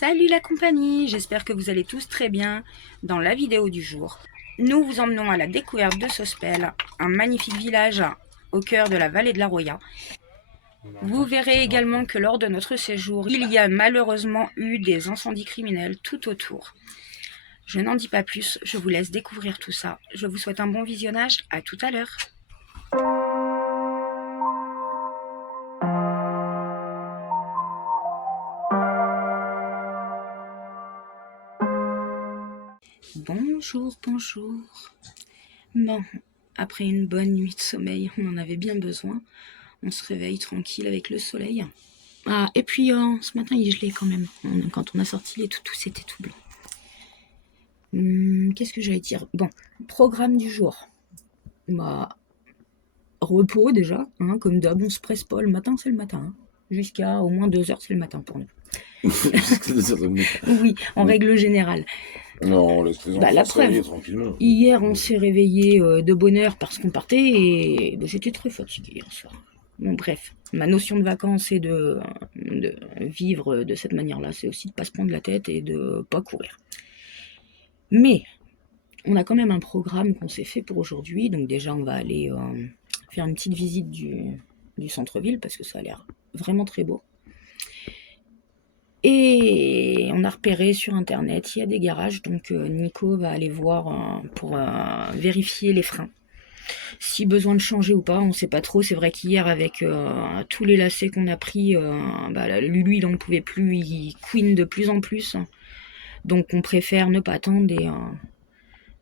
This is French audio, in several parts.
Salut la compagnie, j'espère que vous allez tous très bien. Dans la vidéo du jour, nous vous emmenons à la découverte de Sospel, un magnifique village au cœur de la vallée de la Roya. Vous verrez également que lors de notre séjour, il y a malheureusement eu des incendies criminels tout autour. Je n'en dis pas plus, je vous laisse découvrir tout ça. Je vous souhaite un bon visionnage, à tout à l'heure. Bonjour, bonjour. Bon, après une bonne nuit de sommeil, on en avait bien besoin. On se réveille tranquille avec le soleil. Ah, et puis ce matin il gelait quand même. Quand on a sorti les toutous, c'était tout blanc. Qu'est-ce que j'allais dire? Bon, programme du jour. Bah, repos déjà, hein, comme d'hab, on se presse pas. Le matin, c'est le matin. Hein. Jusqu'à au moins 2 heures, c'est le matin pour nous. Oui, en règle générale. Non, laisse-les la preuve, tranquillement. Hier, on s'est réveillé de bonne heure parce qu'on partait et j'étais très fatiguée hier soir. Bon, bref, ma notion de vacances et de vivre de cette manière-là, c'est aussi de ne pas se prendre la tête et de ne pas courir. Mais on a quand même un programme qu'on s'est fait pour aujourd'hui. Donc déjà, on va aller faire une petite visite du centre-ville parce que ça a l'air vraiment très beau. Et on a repéré sur internet, il y a des garages, donc Nico va aller voir pour vérifier les freins. Si besoin de changer ou pas, on sait pas trop. C'est vrai qu'hier, avec tous les lacets qu'on a pris, Lulu il en pouvait plus, il couine de plus en plus. Donc on préfère ne pas attendre et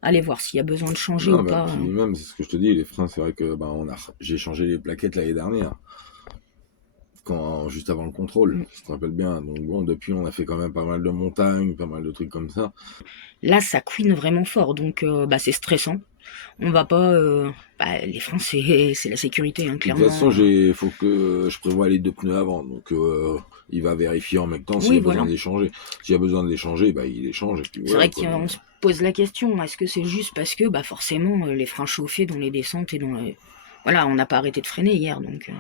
aller voir s'il y a besoin de changer ou pas. Puis même, c'est ce que je te dis, les freins, c'est vrai que j'ai changé les plaquettes l'année dernière. Juste avant le contrôle, je te rappelle bien. Donc bon, depuis, on a fait quand même pas mal de montagnes, pas mal de trucs comme ça. Là, ça couine vraiment fort, donc c'est stressant. On va pas... les freins, c'est la sécurité, hein, clairement. De toute façon, faut que je prévois les 2 pneus avant, donc il va vérifier en même temps s'il y a besoin de les changer. S'il y a besoin de les changer, il les change. C'est vrai qu'on se pose la question, est-ce que c'est juste parce que forcément, les freins chauffés dans les descentes et dans les... Voilà, on n'a pas arrêté de freiner hier, donc...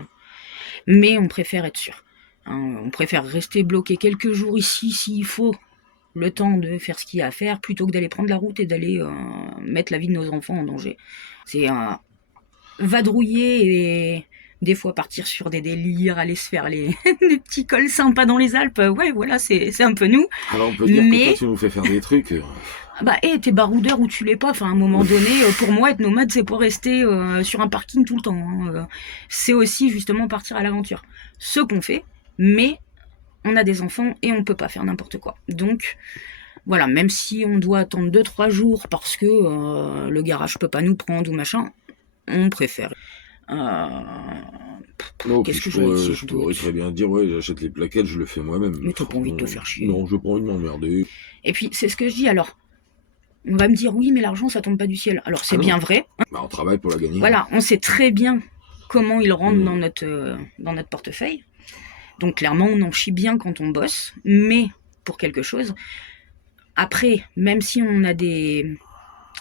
Mais on préfère être sûr. Hein, on préfère rester bloqué quelques jours ici, s'il faut, le temps de faire ce qu'il y a à faire, plutôt que d'aller prendre la route et d'aller mettre la vie de nos enfants en danger. C'est vadrouiller et des fois partir sur des délires, aller se faire des petits cols sympas dans les Alpes. Ouais, voilà, c'est un peu nous. Alors on peut dire que toi, tu nous fais faire des trucs... t'es baroudeur ou tu l'es pas. Enfin, à un moment donné, pour moi, être nomade, c'est pas rester sur un parking tout le temps. Hein. C'est aussi justement partir à l'aventure. Ce qu'on fait, mais on a des enfants et on peut pas faire n'importe quoi. Donc, voilà, même si on doit attendre 2-3 jours parce que le garage peut pas nous prendre ou machin, on préfère. Qu'est-ce que je pourrais très bien dire, ouais, j'achète les plaquettes, je le fais moi-même. Mais t'as pas envie de te faire chier. Non, j'ai pas envie de m'emmerder. Et puis, c'est ce que je dis alors. On va me dire, oui, mais l'argent, ça tombe pas du ciel. Alors, c'est bien vrai. On travaille pour la gagner. Voilà, on sait très bien comment il rentre dans notre portefeuille. Donc, clairement, on en chie bien quand on bosse, mais pour quelque chose. Après, même si on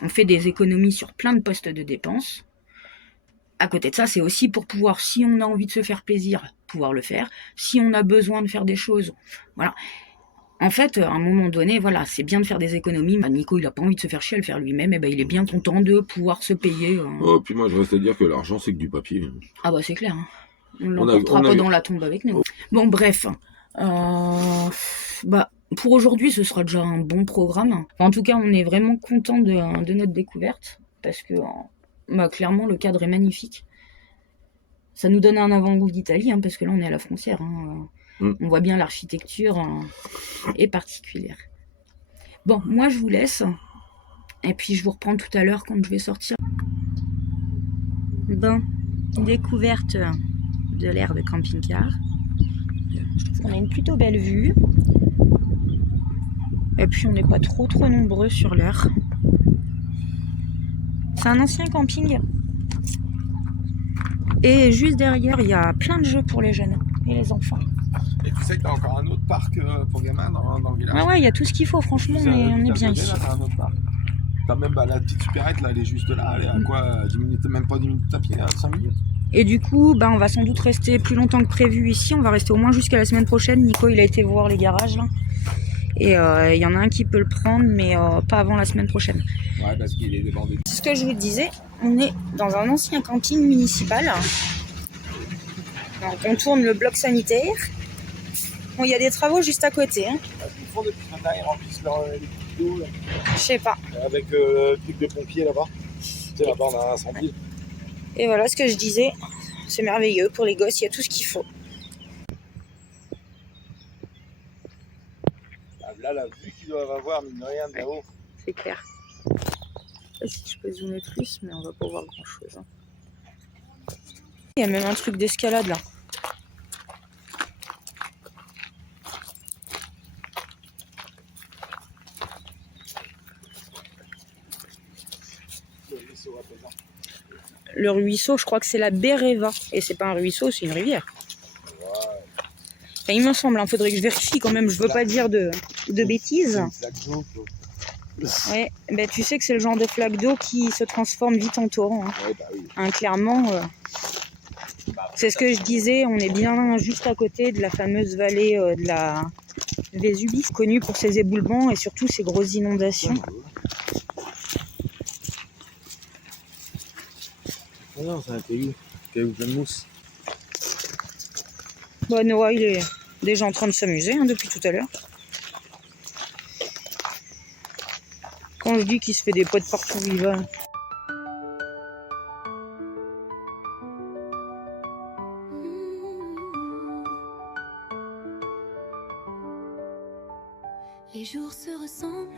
fait des économies sur plein de postes de dépenses, à côté de ça, c'est aussi pour pouvoir, si on a envie de se faire plaisir, pouvoir le faire. Si on a besoin de faire des choses, voilà. En fait, à un moment donné, voilà, c'est bien de faire des économies. Nico, il a pas envie de se faire chier à le faire lui-même, et il est bien content de pouvoir se payer. Oh, puis moi, je reste à dire que l'argent, c'est que du papier. Ah c'est clair. Hein. On l'emportera pas dans la tombe avec nous. Bon, bref. Pour aujourd'hui, ce sera déjà un bon programme. En tout cas, on est vraiment content de notre découverte, parce que clairement, le cadre est magnifique. Ça nous donne un avant-goût d'Italie, hein, parce que là, on est à la frontière. Hein. On voit bien l'architecture est particulière. Bon, moi je vous laisse. Et puis je vous reprends tout à l'heure quand je vais sortir. Bon, découverte de l'aire de camping-car. Je trouve qu'on a une plutôt belle vue. Et puis on n'est pas trop nombreux sur l'aire. C'est un ancien camping. Et juste derrière, il y a plein de jeux pour les jeunes et les enfants. Et tu sais que t'as encore un autre parc pour gamins dans le village. Ah ouais, il y a tout ce qu'il faut, franchement, on est bien ici. T'as un autre parc. T'as même la petite supérette, là, elle est juste là, elle est à quoi 10 minutes, même pas 10 minutes à pied, 5 minutes. Et du coup, on va sans doute rester plus longtemps que prévu ici, on va rester au moins jusqu'à la semaine prochaine. Nico, il a été voir les garages, là. Et il y en a un qui peut le prendre, mais pas avant la semaine prochaine. Ouais, parce qu'il est débordé. C'est ce que je vous disais, on est dans un ancien camping municipal. Donc on tourne le bloc sanitaire. Bon, il y a des travaux juste à côté. Hein. Ils font depuis ce matin, ils remplissent les petites d'eau. Je sais pas. Avec le truc de pompier là-bas. Tu sais, là-bas, on a un incendie. Et voilà ce que je disais. C'est merveilleux pour les gosses, il y a tout ce qu'il faut. Là, la vue qu'ils doivent avoir, mine de rien, de là-haut. C'est clair. Je sais pas si je peux zoomer plus, mais on va pas voir grand-chose. Hein. Il y a même un truc d'escalade là. Le ruisseau, je crois que c'est la Béréva. Et c'est pas un ruisseau, c'est une rivière. Enfin, il me semble, il faudrait que je vérifie quand même. Je veux pas dire de bêtises. Ouais, ben, tu sais que c'est le genre de flaque d'eau qui se transforme vite en torrent. Hein. Ouais, bah oui. Hein, clairement, c'est ce que je disais. On est bien juste à côté de la fameuse vallée de la Vésubie, connue pour ses éboulements et surtout ses grosses inondations. Oh non, c'est un caillou plein de mousse. Bon, Noah, il est déjà en train de s'amuser hein, depuis tout à l'heure. Quand je dis qu'il se fait des potes partout où il va. Les jours se ressemblent,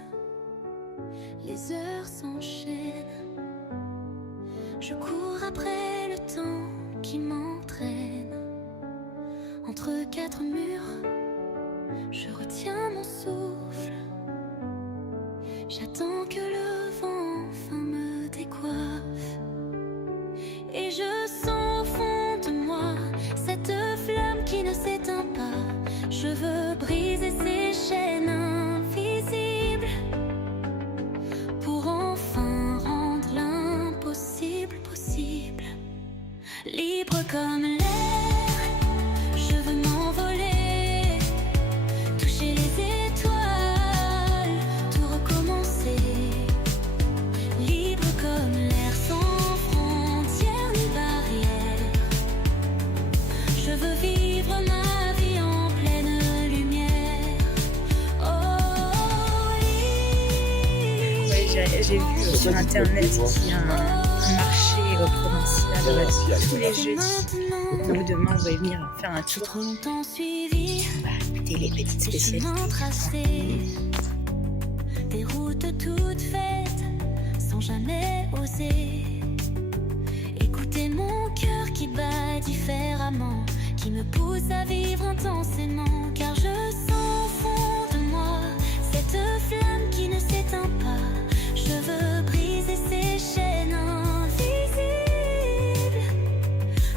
les heures s'enchaînent. Je cours après le temps qui m'entraîne. Entre quatre murs, je retiens mon souffle. J'attends que le vent enfin me décoiffe. Et je sens au fond de moi cette flamme qui ne s'éteint pas. Je veux briser ces chaînes invisibles pour enfin rendre l'impossible possible. Libre comme l'air, je veux m'envoler, toucher les étoiles, tout recommencer. Libre comme l'air, sans frontières ni barrières. Je veux vivre ma vie en pleine lumière. Oh oui. Ouais, j'ai vu sur internet qu'il y a un marché provincial tous les jeudis. Donc demain, on va venir faire un tour. Trop longtemps suivi. Écoutez les petites Des spécialités. chemins tracés, des routes toutes faites, sans jamais oser. Écoutez mon cœur qui bat différemment, qui me pousse à vivre intensément. Car je sens au fond de moi cette flamme qui ne s'éteint pas. Je veux briser ces chaînes invisibles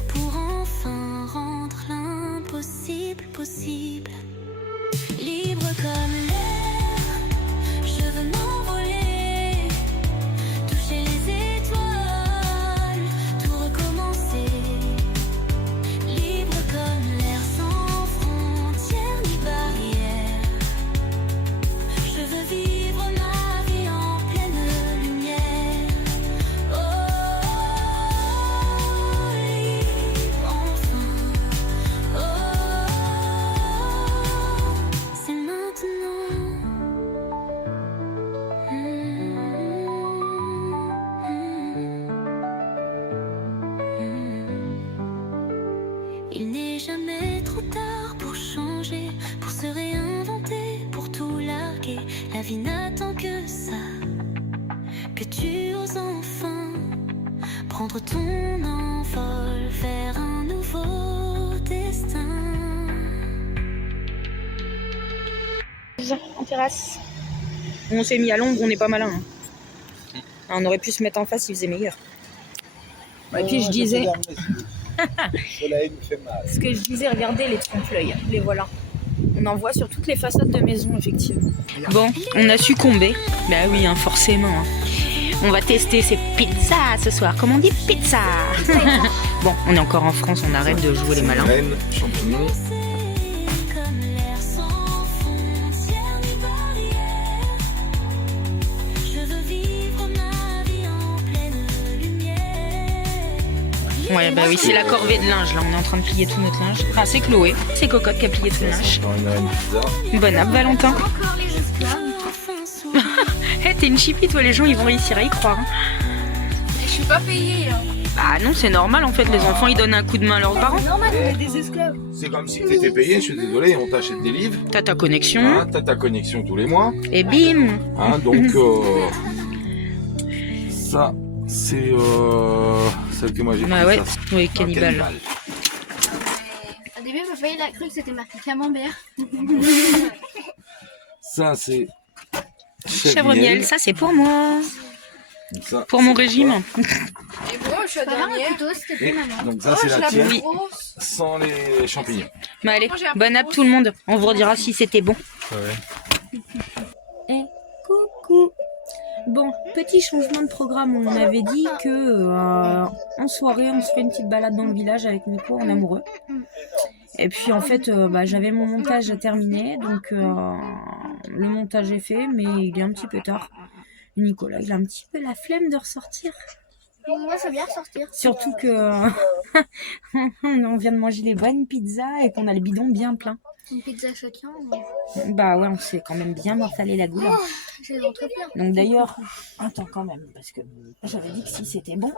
pour enfin rendre l'impossible possible. Libre comme l'air, je veux m'envoler, toucher les étoiles, tout recommencer. Libre comme l'air, sans frontières ni barrières. Je veux vivre ma vie en pleine lumière. Oh, libre enfin. Oh, c'est maintenant. Il n'est jamais trop tard pour changer, pour se réinventer, pour tout larguer. La vie n'attend que ça, que tu oses enfin prendre ton envol vers un nouveau destin. En terrasse. On s'est mis à l'ombre, on n'est pas malin. Hein. On aurait pu se mettre en face, il faisait meilleur. Et puis je disais, Le soleil nous fait mal. ce que je disais, regardez les trompe-l'œil, les voilà. On en voit sur toutes les façades de maison, effectivement. Bon, on a succombé. Bah oui, hein, forcément. Hein. On va tester ces pizzas ce soir. Comment on dit pizza? Bon, on est encore en France, on arrête de jouer les malins. Champignons. Comme l'air sans frontières ni barrières. Ouais, bah oui, c'est la corvée de linge, là. On est en train de plier tout notre linge. Enfin, c'est Chloé. C'est Cocotte qui a plié tout le linge. Bon app, Valentin. Hey, t'es une chipie, toi, les gens, ils vont réussir à y croire. Je suis pas payée, là. Bah non, c'est normal, en fait, les enfants, ils donnent un coup de main à leurs parents. C'est normal, on est des esclaves. C'est comme si t'étais payé, je suis désolé, on t'achète des livres. T'as ta connexion. Hein, t'as ta connexion tous les mois. Et bim. Hein, donc, ça, c'est celle que moi j'ai Bah ouais, ça. oui, cannibale. Au début, papa, il a cru que c'était marqué camembert. Ça, c'est Chèvre miel, ça, c'est pour moi. Ça, Pour mon régime. Et bon, je suis à dernière. Et C'était maman. donc ça, c'est la tienne, Oui. sans les champignons. Bah allez, bonne app tout le monde. On vous redira si c'était bon. Ouais. Eh, coucou. Bon, petit changement de programme. On avait dit que en soirée, on se fait une petite balade dans le village avec Nico en amoureux. Et puis en fait, j'avais mon montage à terminer, donc le montage est fait, mais il est un petit peu tard. Nicolas, il a un petit peu la flemme de ressortir. Moi, ça vient ressortir. Surtout que on vient de manger des bonnes pizzas et qu'on a le bidon bien plein. Une pizza chacun. Bah ouais, on s'est quand même bien morfalé la goule. J'ai le ventre plein. Donc d'ailleurs, attends quand même, parce que j'avais dit que si c'était bon,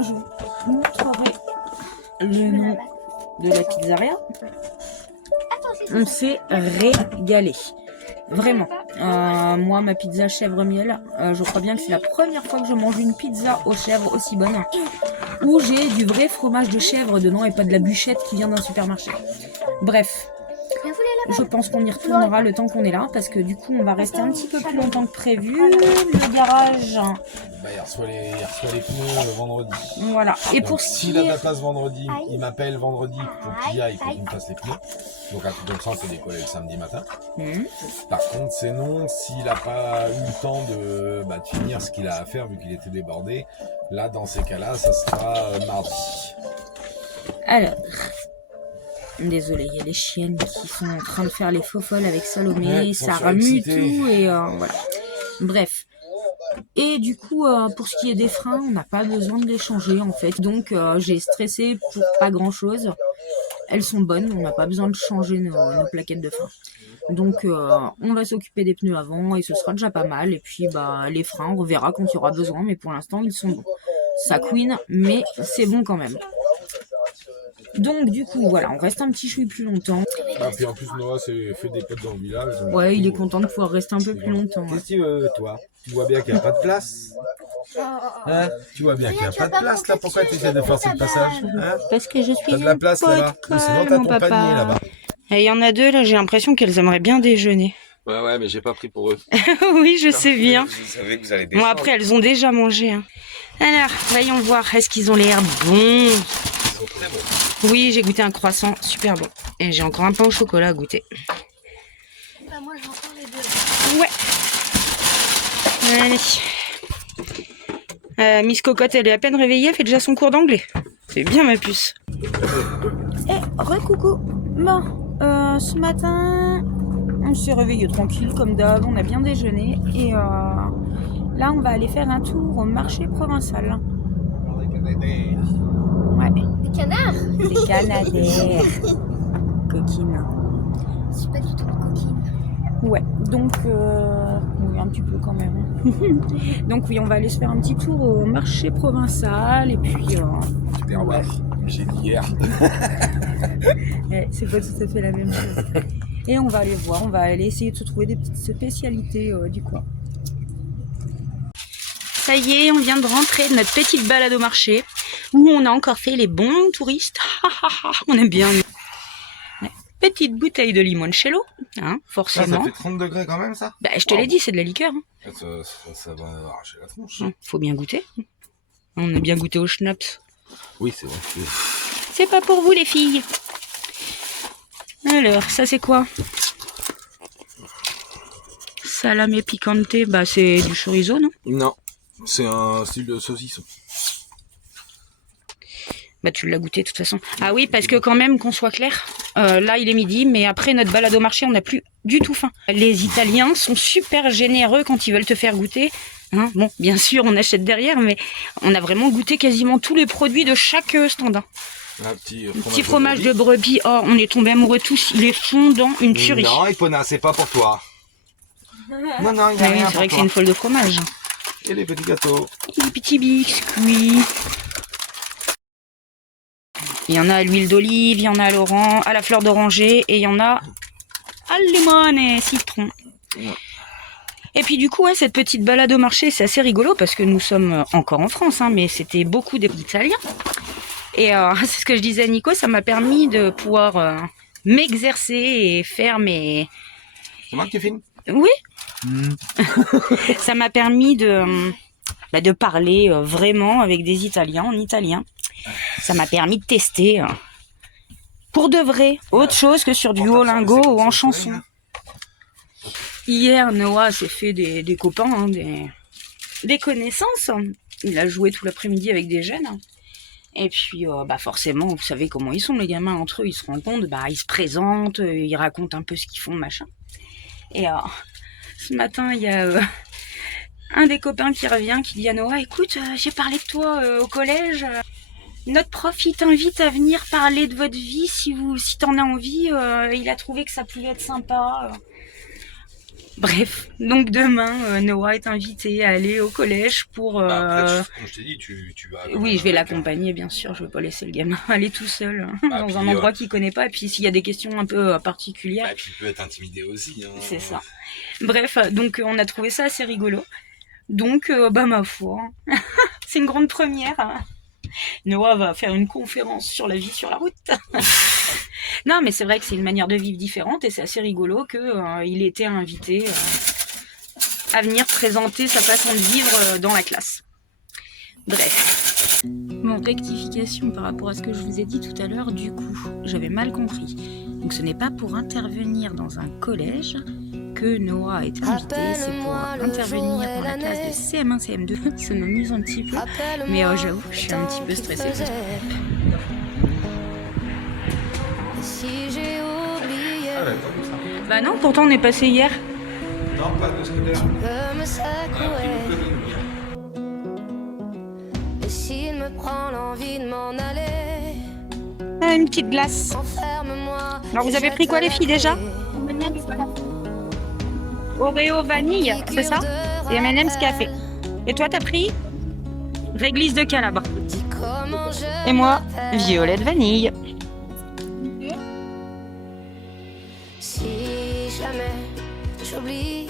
je vous montrerai le nom de la pizzeria. On s'est régalé. Vraiment. Moi, ma pizza chèvre miel, je crois bien que c'est la première fois que je mange une pizza aux chèvres aussi bonne. Où j'ai du vrai fromage de chèvre dedans et pas de la bûchette qui vient d'un supermarché. Bref. Je pense qu'on y retournera le temps qu'on est là, parce que du coup on va rester un petit peu plus longtemps que prévu. Le garage. Bah, il reçoit les pneus vendredi. Voilà. Et Donc, pour s'il a de la place vendredi, il m'appelle vendredi pour qu'il y aille pour qu'il me fasse les pneus. Donc comme ça on peut décoller le samedi matin. Par contre, sinon, s'il n'a pas eu le temps de finir ce qu'il a à faire vu qu'il était débordé, là dans ces cas-là, ça sera mardi. Alors. Désolée, il y a les chiennes qui sont en train de faire les faux folles avec Salomé, Ouais, ça remue tout et voilà. Bref. Et du coup, pour ce qui est des freins, on n'a pas besoin de les changer en fait. Donc j'ai stressé pour pas grand chose. Elles sont bonnes, on n'a pas besoin de changer nos plaquettes de frein. Donc on va s'occuper des pneus avant et ce sera déjà pas mal. Et puis les freins, on verra quand il y aura besoin, mais pour l'instant ils sont bons. Ça couine, mais c'est bon quand même. Donc du coup voilà, on reste un petit chouille plus longtemps. Puis en plus Noah s'est fait des potes dans le village. Ouais, il est content de pouvoir rester un peu plus longtemps. Qu'est-ce que tu veux toi? Tu vois bien qu'il n'y a pas de place? Hein? Tu vois bien qu'il n'y a pas de place là, pourquoi tu essaies de forcer le passage? Hein? Parce que je suis T'as de la place là-bas? Sinon t'as ton panier là-bas. Et il y en a deux là, j'ai l'impression qu'elles aimeraient bien déjeuner. Ouais, mais j'ai pas pris pour eux. Oui, je sais bien. Vous savez que vous allez Bon, après, elles ont déjà mangé. Hein. Alors, voyons voir, est-ce qu'ils ont l'air bons? Très bon. Oui, j'ai goûté un croissant, super bon. Et j'ai encore un pain au chocolat à goûter. Moi, j'entends les deux. Ouais. Allez. Miss Cocotte, elle est à peine réveillée, elle fait déjà son cours d'anglais. C'est bien ma puce. Re-coucou. Bon, ce matin, on s'est réveillé tranquille comme d'hab, on a bien déjeuné. Et là, on va aller faire un tour au marché provençal. Ouais. Des canards. Des canadaires. Coquine. Je suis pas du tout une coquine. Ouais, donc oui, un petit peu quand même. Donc oui, on va aller se faire un petit tour au marché provençal et puis Super ouais, j'ai dit hier. c'est pas tout à fait la même chose. Et on va aller voir, on va aller essayer de se trouver des petites spécialités du coin. Ça y est, on vient de rentrer de notre petite balade au marché où on a encore fait les bons touristes. On aime bien. Ouais. Petite bouteille de limoncello, hein, forcément. Ça fait 30 degrés quand même ça? Bah, je te l'ai dit, c'est de la liqueur. Hein. Ça va arracher la tronche. Faut bien goûter. On a bien goûté au schnapps. Oui, c'est vrai. C'est pas pour vous les filles. Alors, ça c'est quoi? Salame picante, bah c'est du chorizo, non? Non, c'est un style de saucisson. Bah tu l'as goûté de toute façon. Ah oui, parce que quand même, qu'on soit clair, là il est midi, mais après notre balade au marché, on n'a plus du tout faim. Les Italiens sont super généreux quand ils veulent te faire goûter. Hein, bon, bien sûr, on achète derrière, mais on a vraiment goûté quasiment tous les produits de chaque stand. Un petit fromage de brebis. Oh, on est tombés amoureux tous. Il est fondant, une tuerie. Non, Ipona, c'est pas pour toi. Non, non, il y a rien. C'est vrai que c'est une folle de fromage. Et les petits gâteaux. Et les petits biscuits. Il y en a à l'huile d'olive, il y en a à la fleur d'oranger, et il y en a à limone et citron. Ouais. Et puis du coup, ouais, cette petite balade au marché, c'est assez rigolo parce que nous sommes encore en France, hein, mais c'était beaucoup des Italiens. Et c'est ce que je disais à Nico, ça m'a permis de pouvoir m'exercer et faire mes... C'est moi que tu filmes? Oui. Ça m'a permis de parler vraiment avec des Italiens en italien. Ça m'a permis de tester pour de vrai autre chose que sur du Duolingo ou en chanson. Hier, Noah s'est fait des copains, hein, des connaissances. Il a joué tout l'après-midi avec des jeunes. Et puis, forcément, vous savez comment ils sont, les gamins, entre eux, ils se rencontrent, ils se présentent, ils racontent un peu ce qu'ils font, machin. Et ce matin, il y a un des copains qui revient, qui dit à Noah, écoute, j'ai parlé de toi au collège, notre prof, il t'invite à venir parler de votre vie, si t'en as envie, il a trouvé que ça pouvait être sympa. Bref, donc demain, Noah est invité à aller au collège pour... Après, comme je t'ai dit, tu vas... Oui, je vais l'accompagner, bien sûr. Je ne vais pas laisser le gamin aller tout seul dans un endroit qu'il ne connaît pas. Et puis, s'il y a des questions un peu particulières... puis, il peut être intimidé aussi. Hein. C'est ça. Bref, donc on a trouvé ça assez rigolo. Donc, ma foi, c'est une grande première. Noah va faire une conférence sur la vie sur la route. Non, mais c'est vrai que c'est une manière de vivre différente et c'est assez rigolo qu'il ait été invité à venir présenter sa façon de vivre dans la classe. Bref. Bon, rectification par rapport à ce que je vous ai dit tout à l'heure, du coup, j'avais mal compris. Donc ce n'est pas pour intervenir dans un collège que Noah a été invité, c'est pour intervenir dans la classe de CM1, CM2. Ça m'amuse un petit peu, mais j'avoue, je suis un petit peu stressée. Bah non, pourtant on est passé hier. Non, pas de scooter. Et s'il me prend l'envie de m'en aller, Une petite glace. enferme-moi. Alors vous avez pris quoi les filles déjà? Oreo vanille, c'est ça? Et M&M's café. Et toi t'as pris? Réglisse de Calabre. Dis comment je Et moi, m'appelle. violette vanille. Si jamais j'oublie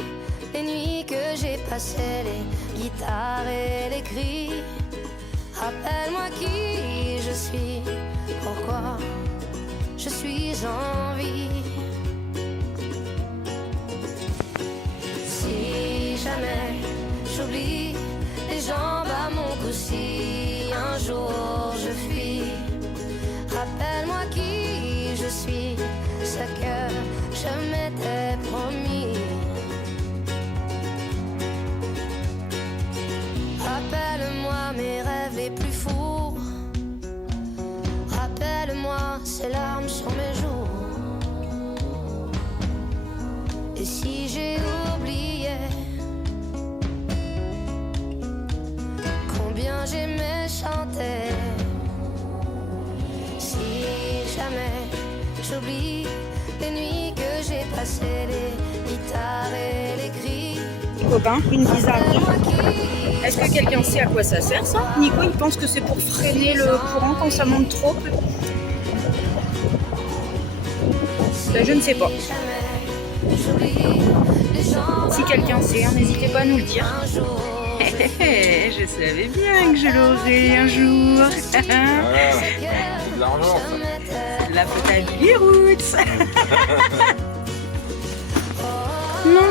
les nuits que j'ai passées, les guitares et les cris, rappelle-moi qui je suis, pourquoi je suis en vie. Si jamais j'oublie les jambes à mon cou, si un jour je fuis, rappelle-moi qui je suis, ce que je m'étais promis. Rappelle-moi mes rêves les plus fous, rappelle-moi ces larmes sur mes joues. Et si j'ai oublié combien j'aimais chanter, si jamais j'oublie les nuits que j'ai passées, les guitares et les cris, Copain, une bizarre. rappelle-moi qui Est-ce que quelqu'un sait à quoi ça sert ça? Nico il pense que c'est pour freiner le courant quand ça monte trop. Ben, je ne sais pas. Si quelqu'un sait, hein, n'hésitez pas à nous le dire. Je savais bien que je l'aurais un jour. C'est de l'argent, ça. La faute à Billy Roots. Non.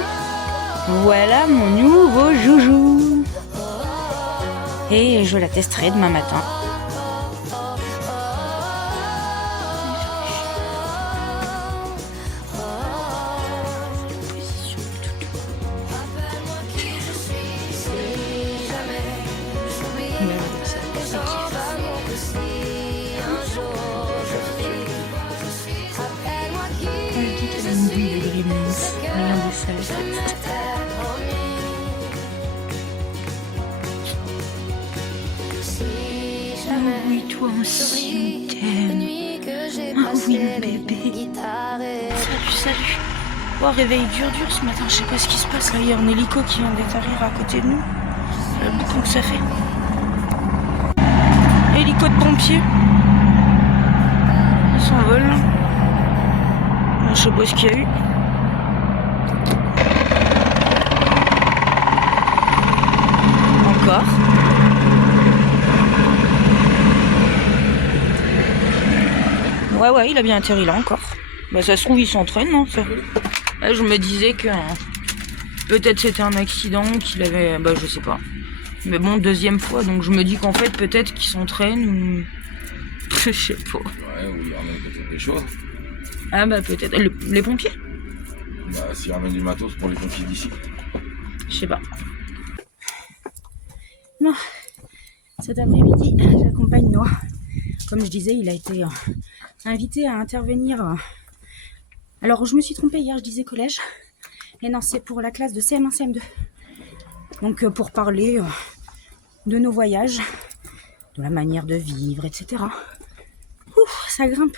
Voilà mon nouveau joujou. Et je la testerai demain matin. toi aussi, t'aimes. Ah oui, mon bébé. Salut. Oh, réveil dur ce matin, je sais pas ce qui se passe. Là, il y a un hélico qui vient d'atterrir à côté de nous. Le boucan que ça fait. Hélico de pompiers. Ils s'envolent. Je sais pas ce qu'il y a eu. Encore. Ouais, il a bien atterri là encore. Bah ça se trouve il s'entraîne, non ça. Là, je me disais que peut-être c'était un accident, qu'il avait... Bah je sais pas. Mais bon, deuxième fois, donc je me dis qu'en fait peut-être qu'il s'entraîne ou... je sais pas. Ouais, ou il ramène peut-être des choses. Ah bah peut-être. Les pompiers? Bah s'il ramène du matos pour les pompiers d'ici. Je sais pas. Non. Cet après-midi, j'accompagne Noah. Comme je disais, il a été invité à intervenir. Alors, je me suis trompée hier, je disais collège. Mais non, c'est pour la classe de CM1, CM2. Donc, pour parler de nos voyages, de la manière de vivre, etc. Ouh, ça grimpe.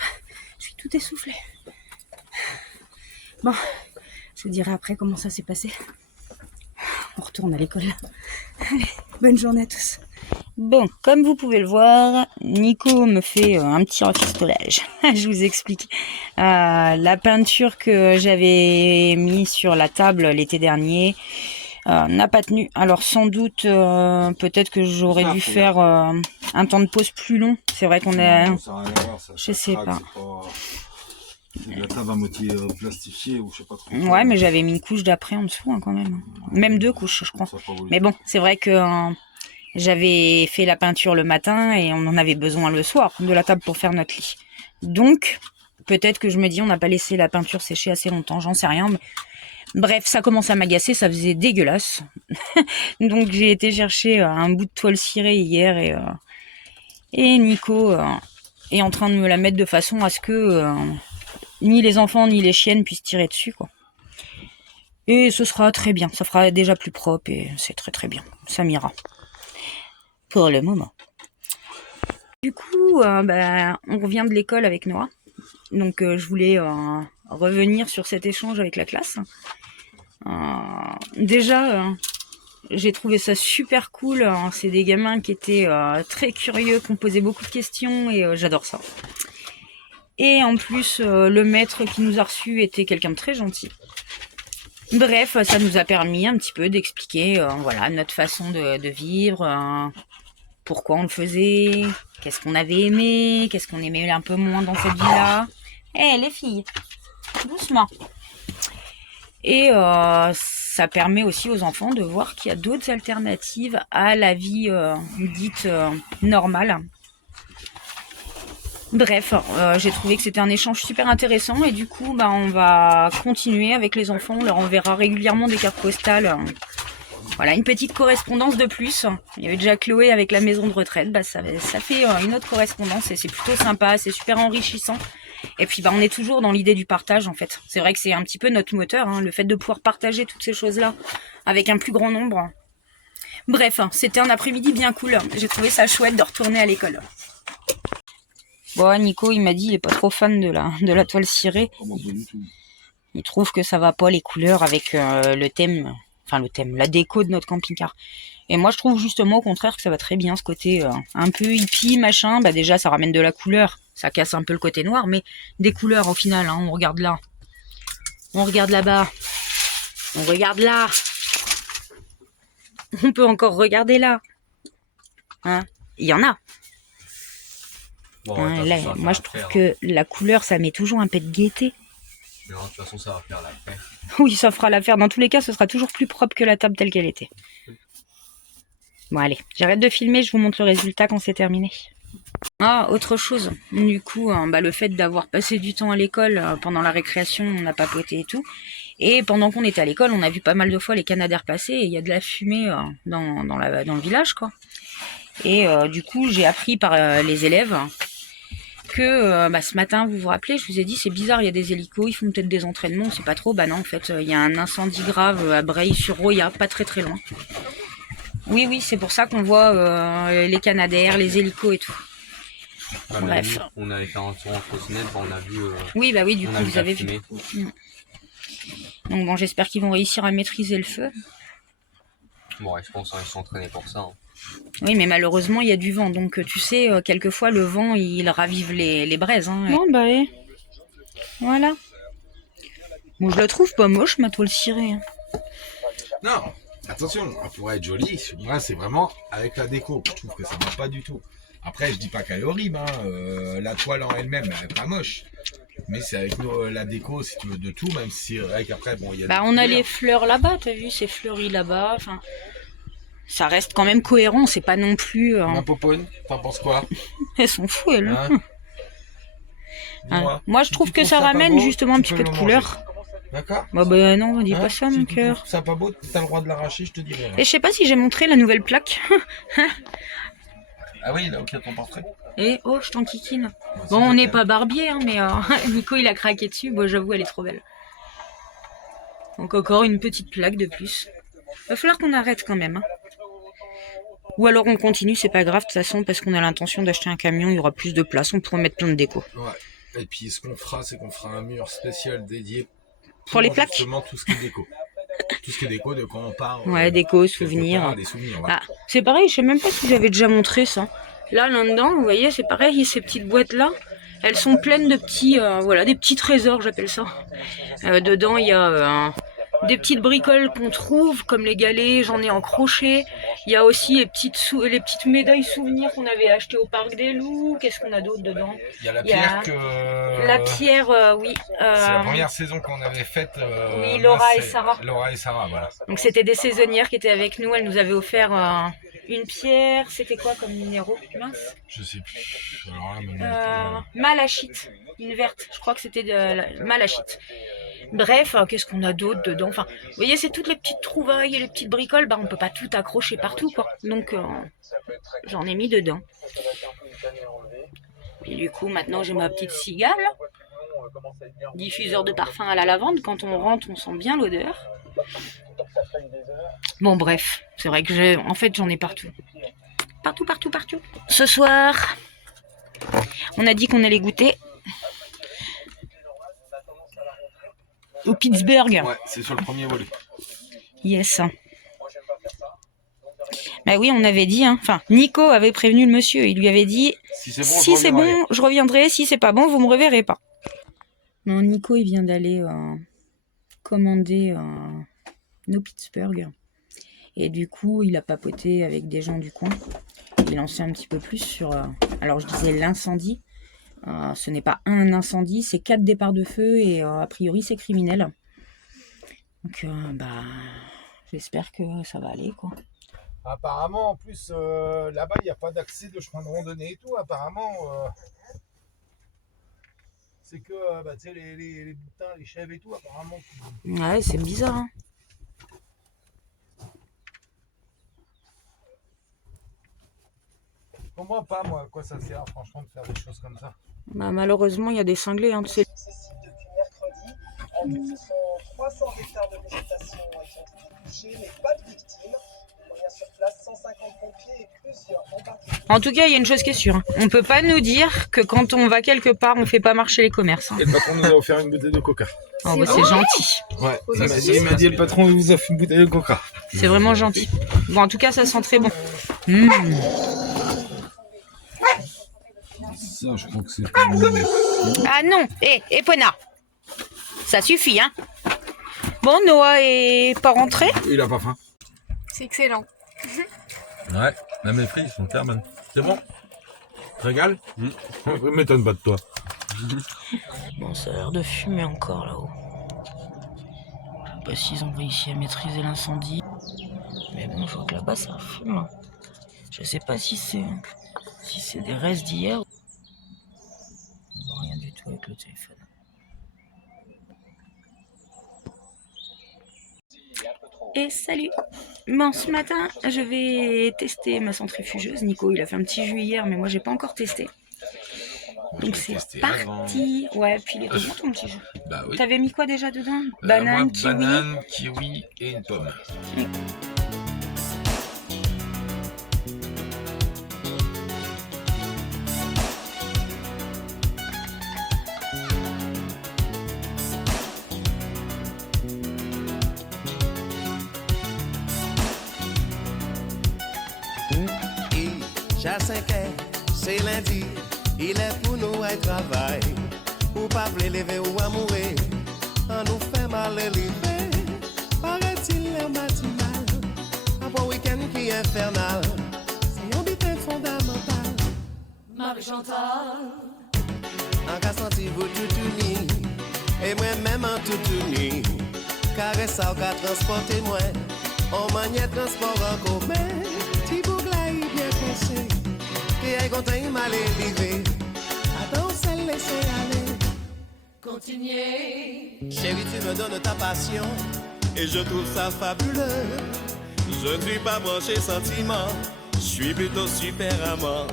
Je suis tout essoufflée. Bon, je vous dirai après comment ça s'est passé. On retourne à l'école. Allez, bonne journée à tous. Bon, comme vous pouvez le voir, Nico me fait un petit rafistolage. Je vous explique. La peinture que j'avais mise sur la table l'été dernier n'a pas tenu. Alors sans doute, peut-être que j'aurais dû faire un temps de pause plus long. C'est vrai qu'on a... Je sais pas. La table à moitié plastifiée ou je sais pas trop. Ouais, mais j'avais mis une couche d'après en dessous quand même. Même 2 couches, je crois. Mais bon, c'est vrai que... j'avais fait la peinture le matin et on en avait besoin le soir de la table pour faire notre lit. Donc, peut-être que je me dis on n'a pas laissé la peinture sécher assez longtemps, j'en sais rien. Mais... Bref, ça commence à m'agacer, ça faisait dégueulasse. Donc j'ai été chercher un bout de toile cirée hier et Nico est en train de me la mettre de façon à ce que ni les enfants ni les chiennes puissent tirer dessus, quoi. Et ce sera très bien, ça fera déjà plus propre et c'est très très bien, ça m'ira. Pour le moment. Du coup, on revient de l'école avec Noah. Donc, je voulais revenir sur cet échange avec la classe. Déjà, j'ai trouvé ça super cool. C'est des gamins qui étaient très curieux, qui ont posé beaucoup de questions et j'adore ça. Et en plus, le maître qui nous a reçus était quelqu'un de très gentil. Bref, ça nous a permis un petit peu d'expliquer voilà, notre façon de vivre, pourquoi on le faisait, qu'est-ce qu'on avait aimé, qu'est-ce qu'on aimait un peu moins dans cette vie-là. Les filles, doucement. Et ça permet aussi aux enfants de voir qu'il y a d'autres alternatives à la vie dite normale. Bref, j'ai trouvé que c'était un échange super intéressant et du coup, on va continuer avec les enfants. On leur enverra régulièrement des cartes postales. Voilà, une petite correspondance de plus. Il y avait déjà Chloé avec la maison de retraite. Ça fait une autre correspondance et c'est plutôt sympa, c'est super enrichissant. Et puis, on est toujours dans l'idée du partage, en fait. C'est vrai que c'est un petit peu notre moteur, le fait de pouvoir partager toutes ces choses-là avec un plus grand nombre. Bref, c'était un après-midi bien cool. J'ai trouvé ça chouette de retourner à l'école. Bon, Nico, il m'a dit, il est pas trop fan de la toile cirée. Il trouve que ça va pas les couleurs avec le thème, la déco de notre camping-car. Et moi, je trouve justement au contraire que ça va très bien, ce côté un peu hippie, machin. Déjà, ça ramène de la couleur. Ça casse un peu le côté noir, mais des couleurs au final. On regarde là. On regarde là-bas. On regarde là. On peut encore regarder là. Il y en a. Bon, là, moi, je trouve que la couleur, ça met toujours un peu de gaieté. Mais de toute façon, ça va faire l'affaire. Oui, ça fera l'affaire. Dans tous les cas, ce sera toujours plus propre que la table telle qu'elle était. Bon, allez, j'arrête de filmer, je vous montre le résultat quand c'est terminé. Autre chose. Du coup, le fait d'avoir passé du temps à l'école, pendant la récréation, on a papoté et tout. Et pendant qu'on était à l'école, on a vu pas mal de fois les Canadair passer et il y a de la fumée dans le village, quoi. Et du coup, j'ai appris par les élèves que ce matin, vous vous rappelez, je vous ai dit, c'est bizarre, il y a des hélicos, ils font peut-être des entraînements, on sait pas trop. Non, en fait, il y a un incendie grave à Breil-sur-Roya, pas très très loin. Oui, c'est pour ça qu'on voit les Canadair, les hélicos et tout. Bref. On avait fait un tour en trottinette, on a vu. Oui, bah oui, du coup, on a vous avez vu. Donc bon, j'espère qu'ils vont réussir à maîtriser le feu. Bon, ouais, je pense qu'ils sont entraînés pour ça. Hein. Oui, mais malheureusement, il y a du vent. Donc, tu sais, quelquefois, le vent, il ravive les braises. Hein. Bon, bah, voilà. Bon, je la trouve pas moche, ma toile cirée. Hein. Non, attention, elle pourrait être jolie. Moi, c'est vraiment avec la déco. Je trouve que ça va pas du tout. Après, je dis pas qu'elle est horrible. Hein. La toile en elle-même, elle est pas moche. Mais c'est avec la déco, si tu veux, de tout, même si avec après, bon, il y a. Bah, on a les fleurs là-bas, t'as vu, c'est fleuri là-bas. Enfin, ça reste quand même cohérent, c'est pas non plus. Ma poponne, t'en penses quoi? Elles sont fous, elles. Hein? Moi, je trouve que ça ramène justement un petit peu de couleur. D'accord. Bah, non, on dit pas ça, mon cœur. Ça pas beau, t'as le droit de l'arracher, je te dirais. Et je sais pas si j'ai montré la nouvelle plaque. Ah oui, là, ok, ton portrait. Et oh, je t'enquiquine. Bon, on n'est pas barbier, hein, mais Nico, il a craqué dessus. Bon, j'avoue, elle est trop belle. Donc encore une petite plaque de plus. Va falloir qu'on arrête quand même. Hein. Ou alors on continue, c'est pas grave de toute façon, parce qu'on a l'intention d'acheter un camion, il y aura plus de place, on pourra mettre plein de déco. Ouais. Et puis ce qu'on fera, c'est qu'on fera un mur spécial dédié pour les plaques. Justement tout ce qui est déco. Tout ce qui est déco de quand on part. Ouais, déco, souvenirs. Les souvenirs, ouais. Ah, c'est pareil, je sais même pas si j'avais déjà montré ça. Là-dedans, vous voyez, c'est pareil, ces petites boîtes-là, elles sont pleines de petits, voilà, des petits trésors, j'appelle ça. Dedans, il y a des petites bricoles qu'on trouve, comme les galets, j'en ai en crochet. Il y a aussi les petites médailles souvenirs qu'on avait achetées au Parc des Loups. Qu'est-ce qu'on a d'autre dedans? Il y a la pierre La pierre, oui. C'est la première saison qu'on avait faite. Oui, Laura et Sarah. Laura et Sarah, voilà. Donc c'était des saisonnières qui étaient avec nous, elles nous avaient offert une pierre. C'était quoi comme minéraux? Mince. Je sais plus. Alors là, malachite, une verte. Je crois que c'était de la malachite. Bref, qu'est-ce qu'on a d'autre dedans? Enfin, vous voyez, c'est toutes les petites trouvailles et les petites bricoles. Bah, on peut pas tout accrocher partout, quoi. Donc, j'en ai mis dedans. Et du coup, maintenant, j'ai ma petite cigale. Diffuseur de parfum à la lavande. Quand on rentre, on sent bien l'odeur. Bon, bref. C'est vrai que en fait, j'en ai partout. Partout. Ce soir, on a dit qu'on allait goûter au Pittsburgh. Ouais, c'est sur le premier volet. Yes. Bah oui, on avait dit, hein. Enfin, Nico avait prévenu le monsieur. Il lui avait dit, si c'est bon, je reviendrai. Si c'est pas bon, vous me reverrez pas. Non, Nico, il vient d'aller commander nos Pittsburgh. Et du coup, il a papoté avec des gens du coin. Il en sait un petit peu plus sur... alors, je disais l'incendie. Ce n'est pas un incendie, c'est 4 départs de feu et a priori c'est criminel. Donc j'espère que ça va aller, quoi. Apparemment, en plus, là-bas, il n'y a pas d'accès de chemin de randonnée et tout. Apparemment, c'est que tu sais, les butins, les chèvres et tout, apparemment. Ouais, c'est bizarre, hein. Je comprends pas, moi, à quoi ça sert, franchement, de faire des choses comme ça. Bah, malheureusement, il y a des cinglés, hein, tu sais. Depuis mercredi, ce sont 300 hectares de végétation qui ont été touchés, mais pas de victimes. Moyens sur place, 150 pompiers et plusieurs embarcations. En tout cas, il y a une chose qui est sûre. On peut pas nous dire que quand on va quelque part, on fait pas marcher les commerces. Hein. Et le patron nous a offert une bouteille de coca. Oh, bah, c'est gentil. Ouais, il m'a dit le patron vous offre une bouteille de coca. C'est vraiment gentil. Bon, en tout cas, ça sent très bon. Ça, je crois que c'est pas mal. Ah non, Pona, ça suffit, hein. Bon, Noah est pas rentré. Il a pas faim. C'est excellent. Ouais, même les frites, ils sont termes. C'est bon? Régale? Je m'étonne pas de toi. Bon, ça a l'air de fumer encore là-haut. Je sais pas s'ils ont réussi à maîtriser l'incendie. Mais bon, je vois que là-bas, ça fume. Je sais pas si c'est des restes d'hier. On voit rien du tout avec le téléphone. Et salut! Bon, ce matin, je vais tester ma centrifugeuse. Nico, il a fait un petit jus hier, mais moi, j'ai pas encore testé. Donc, c'est parti! Avant. Ouais, puis il est bon ton petit jus. Bah oui. T'avais mis quoi déjà dedans? Banane, kiwi. Banane, kiwi et une pomme. à 5 heures, c'est lundi, il est pour nous à travail. Ou pas vle lever ou à mourir, on nous fait mal lever. Paraît-il l'air matinal, après week-end qui est infernal, c'est un but fondamental. Marie-Chantal, en cas senti vous tout uni, et moi-même en tout uni, car ça va transporter moi, on maniait transport en commun, ti bougla y bien pensé, qui est content il m'a levé, attends c'est laisser aller. continuez. Chérie, tu me donnes ta passion et je trouve ça fabuleux. Je ne suis pas branché sentiment, je suis plutôt super amant.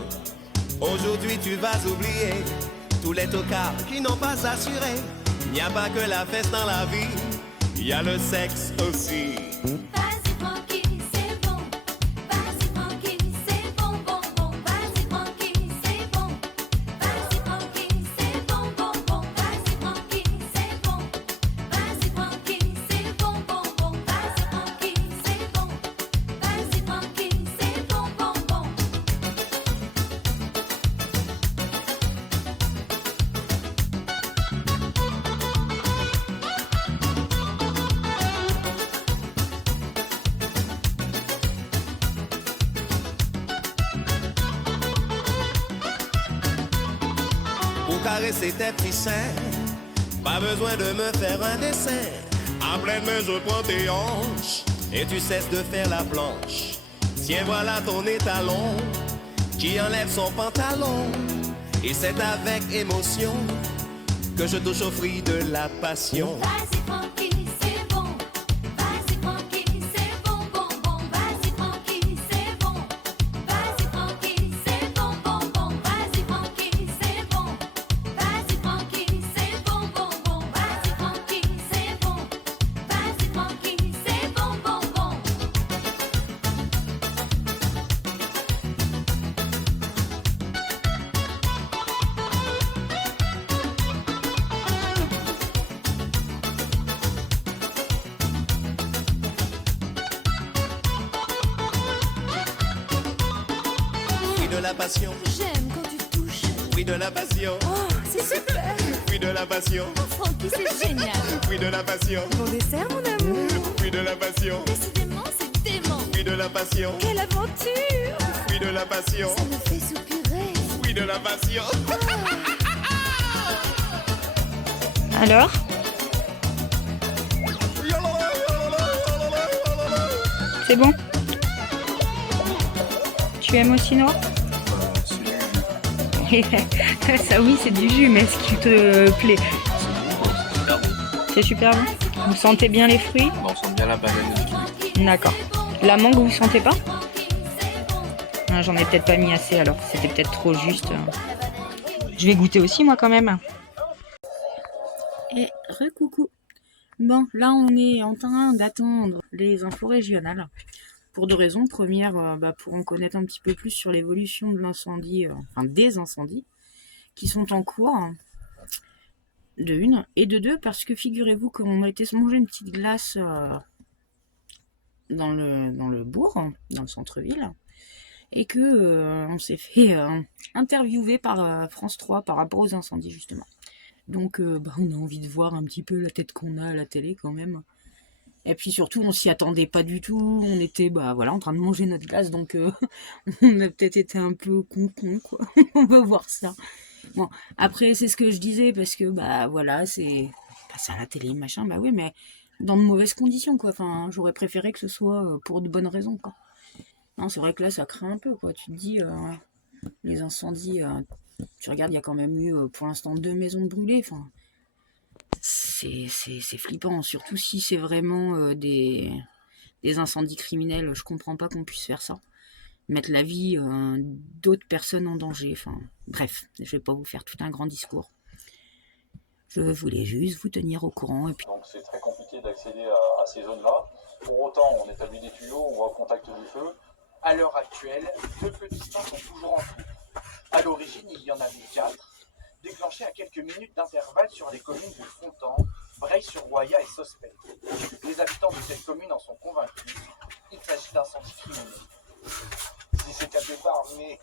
Aujourd'hui, tu vas oublier tous les tocards qui n'ont pas assuré. Il n'y a pas que la fête dans la vie, il y a le sexe aussi. Vas-y tranquille, c'est bon. Vas-y tranquille, c'est bon, bon, bon. Vas-y tranquille, c'est bon. Vas-y tranquille, c'est bon, bon, bon. Vas-y tranquille, c'est bon. Vas-y tranquille, c'est bon, bon, bon. Vas-y tranquille, c'est bon. Vas-y tranquille, c'est bon, bon, bon. Pour caresser tes petits seins, pas besoin de me faire un dessin. En pleine main, je prends tes hanches et tu cesses de faire la planche. Tiens, voilà ton étalon qui enlève son pantalon. Et c'est avec émotion que je touche au fruit de la passion. Vas-y tranquille, c'est bon. Vas-y tranquille, c'est bon, bon, bon. Vas-y tranquille, c'est bon. Vas-y tranquille, c'est bon, bon, bon. Vas-y tranquille, c'est bon. Vas-y tranquille, c'est bon, bon, bon. Vas-y tranquille, c'est bon. Vas-y tranquille, c'est bon, bon, bon. Fruit de la passion, J'aime quand tu touches. fruit de la passion, Oh, c'est super. fruit de la passion, Oh, Francky, c'est génial. fruit de la passion, Bon dessert, mon amour. fruit de la passion, Décidément, c'est dément. fruit de la passion, Quelle aventure. fruit de la passion, Ça me fait soupirer. fruit de la passion. Alors, c'est bon? Tu aimes aussi Noah? Ça oui, c'est du jus, mais est-ce qu'il te plaît? C'est super bon. Vous sentez bien les fruits? On sent bien la banane. D'accord. La mangue, vous sentez pas? Ah, j'en ai peut-être pas mis assez alors, c'était peut-être trop juste. Je vais goûter aussi moi quand même. Et recoucou. Bon, là on est en train d'attendre les infos régionales. Pour deux raisons. Première, pour en connaître un petit peu plus sur l'évolution de l'incendie, des incendies qui sont en cours, de une. Et de deux, parce que figurez-vous qu'on a été se manger une petite glace dans le bourg, dans le centre-ville, et que on s'est fait interviewer par France 3 par rapport aux incendies, justement. Donc, on a envie de voir un petit peu la tête qu'on a à la télé, quand même. Et puis surtout, on s'y attendait pas du tout. On était en train de manger notre glace, donc on a peut-être été un peu con quoi. On va voir ça. Bon, après c'est ce que je disais parce que c'est à la télé machin. Bah oui, mais dans de mauvaises conditions quoi. Enfin, j'aurais préféré que ce soit pour de bonnes raisons quoi. Non, c'est vrai que là ça craint un peu quoi. Tu te dis les incendies. Tu regardes, il y a quand même eu pour l'instant 2 maisons brûlées. Enfin. C'est flippant, surtout si c'est vraiment des incendies criminels. Je comprends pas qu'on puisse faire ça. Mettre la vie d'autres personnes en danger. Enfin, bref, je vais pas vous faire tout un grand discours. Je voulais juste vous tenir au courant. Et puis... Donc c'est très compliqué d'accéder à ces zones-là. Pour autant, on établit des tuyaux, on va au contact du feu. À l'heure actuelle, 2 feux distincts sont toujours en cours. À l'origine, il y en avait 4. Déclenché à quelques minutes d'intervalle sur les communes de Fontan, Breil-sur-Roya et Sospel. Les habitants de cette commune en sont convaincus. Il s'agit d'incendies criminels. Si c'est qu'un départ, mais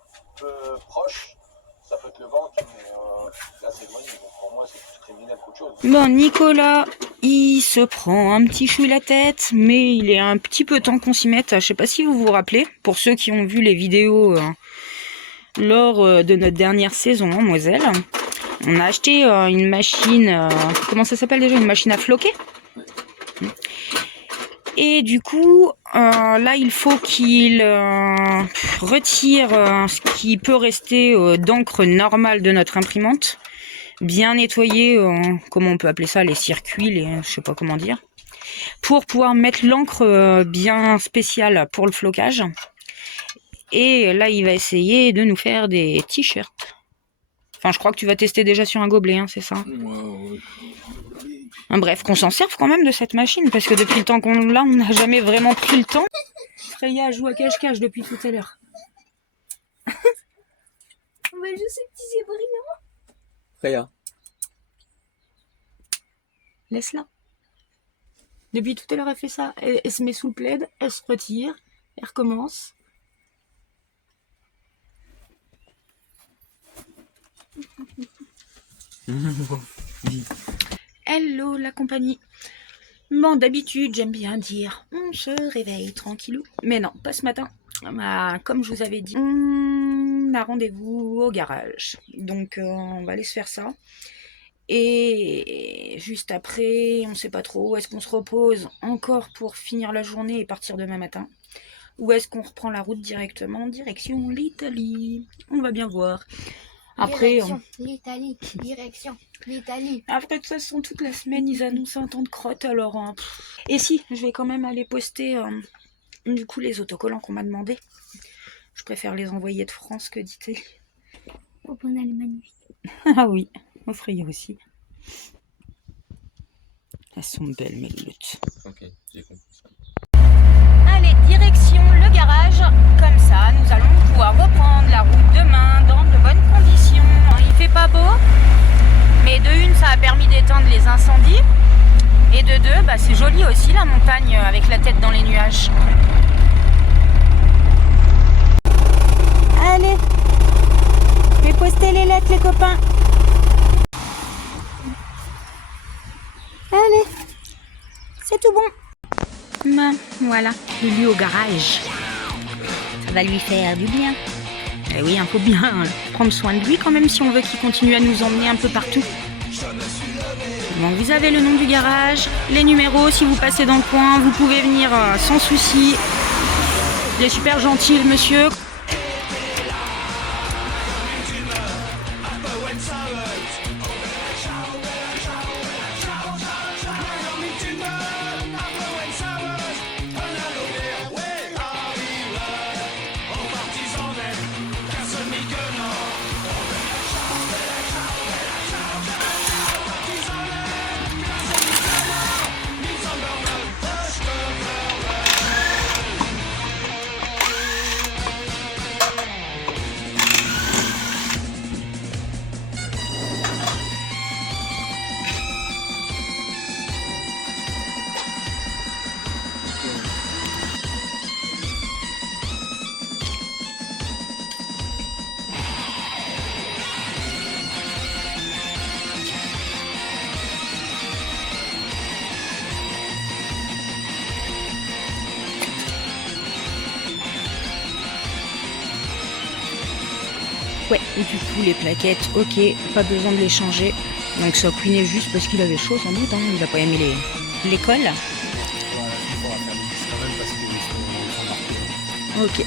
Bon, Nicolas, il se prend un petit chouille la tête, mais il est un petit peu temps qu'on s'y mette. Je sais pas si vous vous rappelez, pour ceux qui ont vu les vidéos lors de notre dernière saison en Moselle, on a acheté une machine, comment ça s'appelle déjà, une machine à floquer. Et du coup, là, il faut qu'il retire ce qui peut rester d'encre normale de notre imprimante. Bien nettoyer, comment on peut appeler ça, les circuits, je sais pas comment dire, pour pouvoir mettre l'encre bien spéciale pour le flocage. Et là, il va essayer de nous faire des t-shirts. Enfin, je crois que tu vas tester déjà sur un gobelet, hein, c'est ça? Bref, qu'on s'en serve quand même de cette machine, parce que depuis le temps qu'on l'a, on n'a jamais vraiment pris le temps. Freya joue à cache-cache depuis tout à l'heure. On va jouer ce petit zébrien. Freya. Laisse-la. Depuis tout à l'heure, elle fait ça. Elle se met sous le plaid, elle se retire, elle recommence. Hello la compagnie. Bon, d'habitude, j'aime bien dire on se réveille tranquillou. Mais non, pas ce matin. Bah, comme je vous avais dit, on a rendez-vous au garage. Donc, on va aller se faire ça. Et juste après, on sait pas trop, est-ce qu'on se repose encore pour finir la journée et partir demain matin? Ou est-ce qu'on reprend la route directement, direction l'Italie? On va bien voir. Après, Direction l'Italie. Après, de toute façon, toute la semaine, ils annoncent un temps de crotte, alors... Et si, je vais quand même aller poster, du coup, les autocollants qu'on m'a demandé. Je préfère les envoyer de France que d'Italie. Oh, on a les magnifiques. Ah oui, au Freya aussi. Elles sont belles, mes luttes. Ok, j'ai compris. Allez, direction le garage. Comme ça, nous allons pouvoir reprendre la route demain dans de bonnes conditions. Il fait pas beau, mais de une, ça a permis d'éteindre les incendies. Et de deux, bah, c'est joli aussi la montagne avec la tête dans les nuages. Allez, je vais poster les lettres, les copains. Allez, c'est tout bon. Ben, voilà, lui au garage. Ça va lui faire du bien. Et oui, il faut bien prendre soin de lui quand même si on veut qu'il continue à nous emmener un peu partout. Bon, vous avez le nom du garage, les numéros, si vous passez dans le coin, vous pouvez venir sans souci. Il est super gentil le monsieur. Ouais, et du coup les plaquettes, ok, pas besoin de les changer. Donc ça couinait juste parce qu'il avait chaud sans doute, hein. Il a pas aimé l'école. Ok.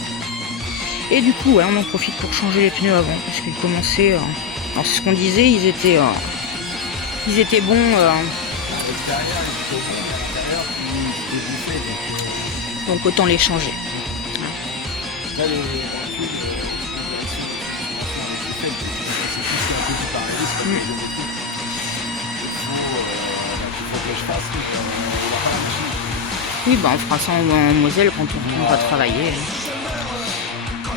Et du coup, ouais, on en profite pour changer les pneus avant, parce qu'ils commençaient... alors c'est ce qu'on disait, ils étaient bons... donc autant les changer. Oui, bah on fera ça en Moselle quand on va travailler.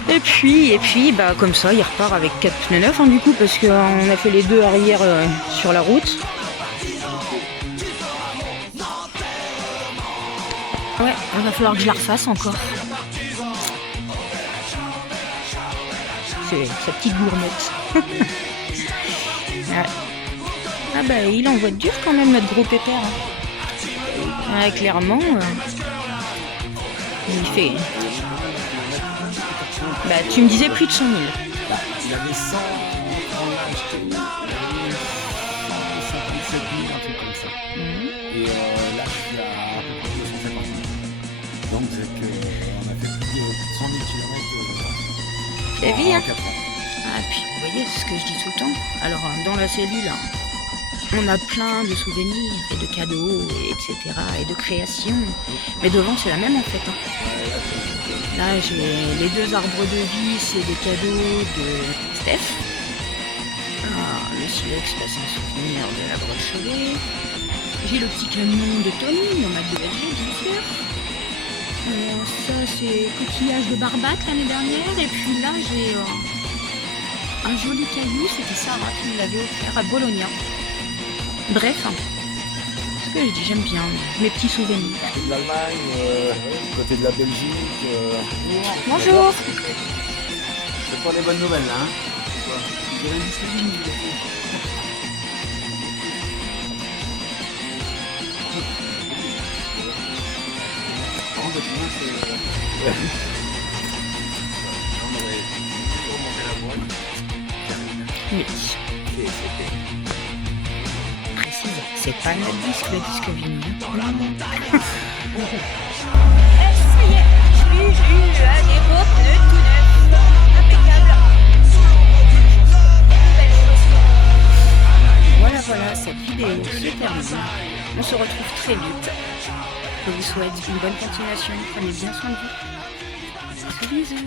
Et puis, bah comme ça, il repart avec 4 pneus neufs, hein, du coup, parce qu'on a fait les deux arrière sur la route. Ouais, il va falloir que je la refasse encore. C'est sa petite gourmette. Ouais. Ah bah il envoie dur quand même notre gros pépère. Ouais, clairement. Il fait. Bah tu me disais plus de 100 000. Il avait 100 en âge, il avait 157 000, un truc comme ça. Et là je suis à peu près 250 000. Donc c'est qu'on a fait plus de 100 000 km La vie, en hein. 4 ans. Ah puis vous voyez, c'est ce que je dis tout le temps. Alors dans la cellule, on a plein de souvenirs et de cadeaux, et etc. et de créations. Mais devant c'est la même en fait. Là j'ai les 2 arbres de vie, c'est des cadeaux de Steph. Le silex, là c'est un souvenir de la Brochelée. J'ai le petit camion de Tony, dans ma DLG bien sûr. Ça c'est coquillage de Barbate l'année dernière. Et puis là j'ai un joli caillou, c'était Sarah qui me l'avait offert à Bologna. Bref, ce que je dis, j'aime bien mes petits souvenirs. Côté de l'Allemagne, côté de la Belgique. Bonjour. C'est pas des bonnes nouvelles là, hein. Il y a un disponible. Oui. Précise, c'est pas notre disque, le disque vinyle. Ça y est, j'ai eu un héros pneu tout neuf. Impeccable. Voilà, cette vidéo se termine. On se retrouve très vite. Je vous souhaite une bonne continuation. Prenez bien soin de vous. Bisous.